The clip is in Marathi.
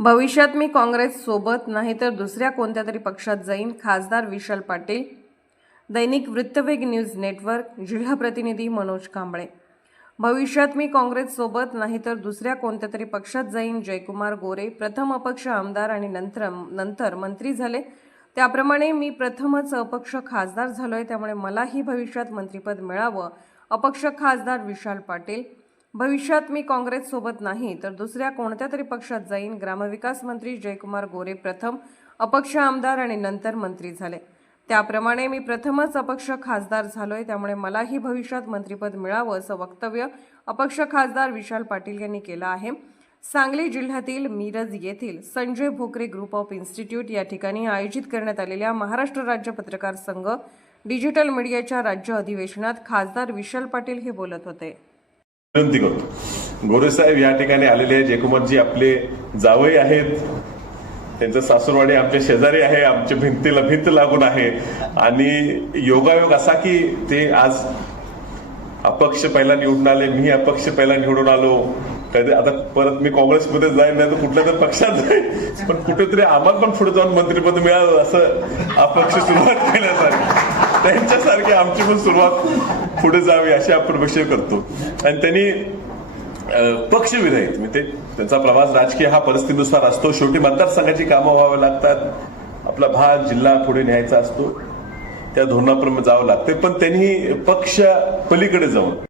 भविष्यात मी काँग्रेससोबत नाही तर दुसऱ्या कोणत्या तरी पक्षात जाईन खासदार विशाल पाटील. दैनिक वृत्तवेग न्यूज नेटवर्क जिल्हा प्रतिनिधी मनोज कांबळे. भविष्यात मी काँग्रेस सोबत नाही तर दुसऱ्या कोणत्या तरी पक्षात जाईन जयकुमार गोरे. प्रथम अपक्ष आमदार आणि नंतर नंतर मंत्री झाले. त्याप्रमाणे मी प्रथमच अपक्ष खासदार झालो आहे त्यामुळे मलाही भविष्यात मंत्रिपद मिळावं. अपक्ष खासदार विशाल पाटील. भविष्यात मी काँग्रेससोबत नाही तर दुसऱ्या कोणत्या तरी पक्षात जाईन? ग्रामविकास मंत्री जयकुमार गोरे प्रथम अपक्ष आमदार आणि नंतर मंत्री झाले. त्याप्रमाणे मी प्रथमच अपक्ष खासदार झालोय त्यामुळे मलाही भविष्यात मंत्रिपद मिळावं असं वक्तव्य अपक्ष खासदार विशाल पाटील यांनी केलं आहे. सांगली जिल्ह्यातील मिरज येथील Sanjay Bhokare group of institute या ठिकाणी आयोजित करण्यात आलेल्या महाराष्ट्र राज्य पत्रकार संघ डिजिटल मीडियाच्या राज्य अधिवेशनात खासदार विशाल पाटील हे बोलत होते. विनंती करतो. गोरेसाहेब या ठिकाणी आलेले आहे जयकुमारजी आपले जावई आहेत. त्यांचं सासूरवाडी आमच्या शेजारी आहे. आमच्या भिंतीला भिंत लागून आहे. आणि योगायोग असा की ते आज अपक्ष पहिला निवडून आले मी अपक्ष पहिला निवडून आलो. कधी आता परत मी काँग्रेसमध्ये जाईन नाही तर कुठल्या तर पक्षात जाईन. पण कुठेतरी आम्हाला पण पुढे जाऊन मंत्रिपद मिळालं असं अपक्ष सुरुवात केल्यासारखी. त्यांच्यासारखी आमची पण सुरुवात पुढे जावी अशी आपण अपेक्षा करतो. आणि त्यांनी अं, पक्षविरहित म्हणजे ते त्यांचा प्रवास राजकीय हा परिस्थितीनुसार असतो. शेवटी मतदारसंघाची कामं व्हावी लागतात. आपला भाग जिल्हा पुढे न्यायचा असतो. त्या धोरणाप्रमाणे जावं लागते. पण त्यांनी पक्ष पलीकडे जाऊन